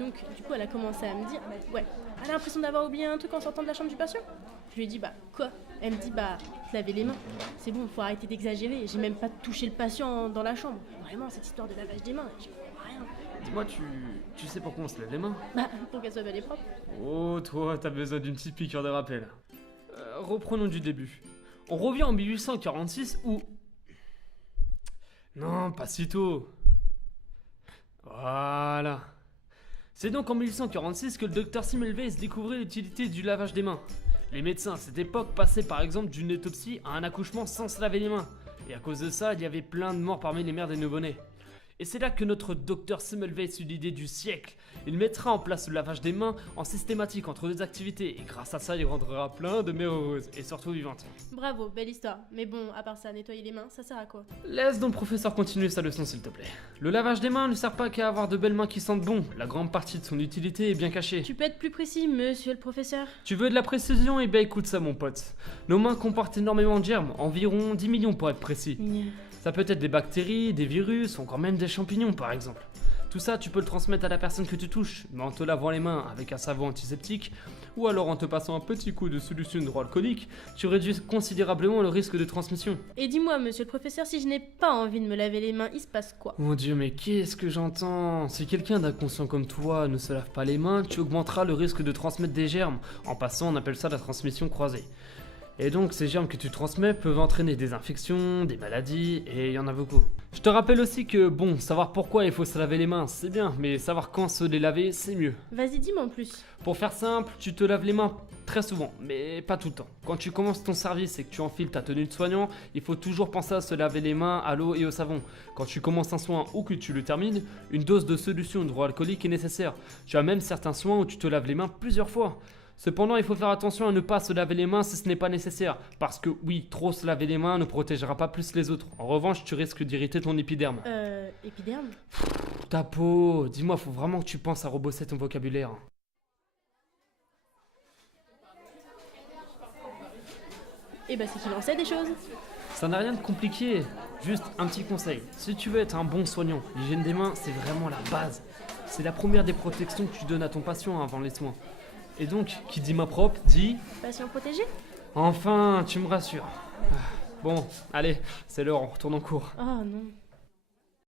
donc, du coup, elle a commencé à me dire, ouais, elle a l'impression d'avoir oublié un truc en sortant de la chambre du patient. Je lui ai dit, quoi? Elle me dit, se laver les mains. C'est bon, faut arrêter d'exagérer. J'ai même pas touché le patient dans la chambre. Vraiment, cette histoire de lavage des mains, j'y comprends rien. Dis-moi, tu sais pourquoi on se lave les mains? Pour qu'elle soit belle et propre. Oh, toi, t'as besoin d'une petite piqûre de rappel. Reprenons du début. On revient en 1846 où... Non, pas si tôt. Voilà. C'est donc en 1846 que le docteur Semmelweis découvrit l'utilité du lavage des mains. Les médecins à cette époque passaient par exemple d'une autopsie à un accouchement sans se laver les mains. Et à cause de ça, il y avait plein de morts parmi les mères des nouveau-nés. Et c'est là que notre docteur Semmelweis eut l'idée du siècle. Il mettra en place le lavage des mains en systématique entre deux activités. Et grâce à ça, il rendra plein de mères heureuses et surtout vivantes. Bravo, belle histoire. Mais bon, à part ça, nettoyer les mains, ça sert à quoi? Laisse donc professeur continuer sa leçon s'il te plaît. Le lavage des mains ne sert pas qu'à avoir de belles mains qui sentent bon. La grande partie de son utilité est bien cachée. Tu peux être plus précis, monsieur le professeur? Tu veux de la précision? Eh ben écoute ça mon pote. Nos mains comportent énormément de germes, environ 10 millions pour être précis. Ça peut être des bactéries, des virus, ou encore même des champignons par exemple. Tout ça, tu peux le transmettre à la personne que tu touches, mais en te lavant les mains avec un savon antiseptique, ou alors en te passant un petit coup de solution hydroalcoolique, tu réduis considérablement le risque de transmission. Et dis-moi, monsieur le professeur, si je n'ai pas envie de me laver les mains, il se passe quoi? Mon Dieu, mais qu'est-ce que j'entends? Si quelqu'un d'inconscient comme toi ne se lave pas les mains, tu augmenteras le risque de transmettre des germes. En passant, on appelle ça la transmission croisée. Et donc, ces germes que tu transmets peuvent entraîner des infections, des maladies, et il y en a beaucoup. Je te rappelle aussi que, savoir pourquoi il faut se laver les mains, c'est bien, mais savoir quand se les laver, c'est mieux. Vas-y, dis-moi en plus. Pour faire simple, tu te laves les mains très souvent, mais pas tout le temps. Quand tu commences ton service et que tu enfiles ta tenue de soignant, il faut toujours penser à se laver les mains à l'eau et au savon. Quand tu commences un soin ou que tu le termines, une dose de solution hydroalcoolique est nécessaire. Tu as même certains soins où tu te laves les mains plusieurs fois. Cependant, il faut faire attention à ne pas se laver les mains si ce n'est pas nécessaire. Parce que oui, trop se laver les mains ne protégera pas plus les autres. En revanche, tu risques d'irriter ton épiderme. Épiderme? Ta peau, dis-moi, faut vraiment que tu penses à rebosser ton vocabulaire. C'est qu'il en sait des choses. Ça n'a rien de compliqué, juste un petit conseil. Si tu veux être un bon soignant, l'hygiène des mains, c'est vraiment la base. C'est la première des protections que tu donnes à ton patient avant les soins. Et donc, qui dit main propre, dit... Patient protégé? Enfin, tu me rassures. Bon, allez, c'est l'heure, on retourne en cours. Oh non.